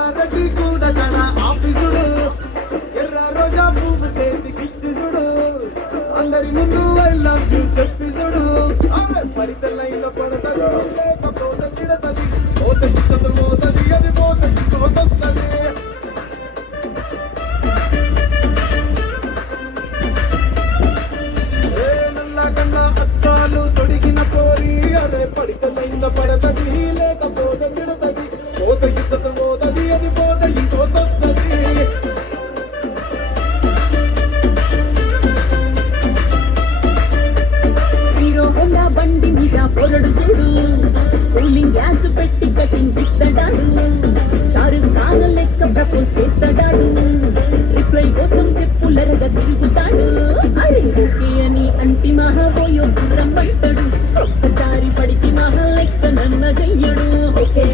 ఎల్లారెడ్డి కూడా కడ ఆఫీసుడు ఎర్ర రోజా పువ్వు చేతికిచ్చి చూడు అందరి ముందు ఐ లవ్ యూ చెప్పి చూడు పడితే లైన్లో పడతది లేకపోతే తిడతది పోత ఇచ్చత మోతది అది పోత ఇంకోతొస్తది నల్లగన్న అద్దాలు తొడిగిన పోరి అదే పడితే లైన్లో పడతది లేకపోతే తిడతది పోత ఇచ్చత మోతది అది పోత ఇంకోతొస్తది బండి మీద పొరడు చూడు కూలింగ్ గ్యాస్ పెట్టి కటింగ్ ఇస్తాడాడు షారుఖ్ ఖాన్ లెక్క ప్రపోజ్ చేస్తాడాడు రిప్లై కోసం చెప్పులరగా తిరుగుతాడు అరే ఓకే అని అంటి మహాబోయో రమ్మంటాడు ఒక్కసారి పడికి మహా లెక్క నన్న చెయ్యడు ఓకే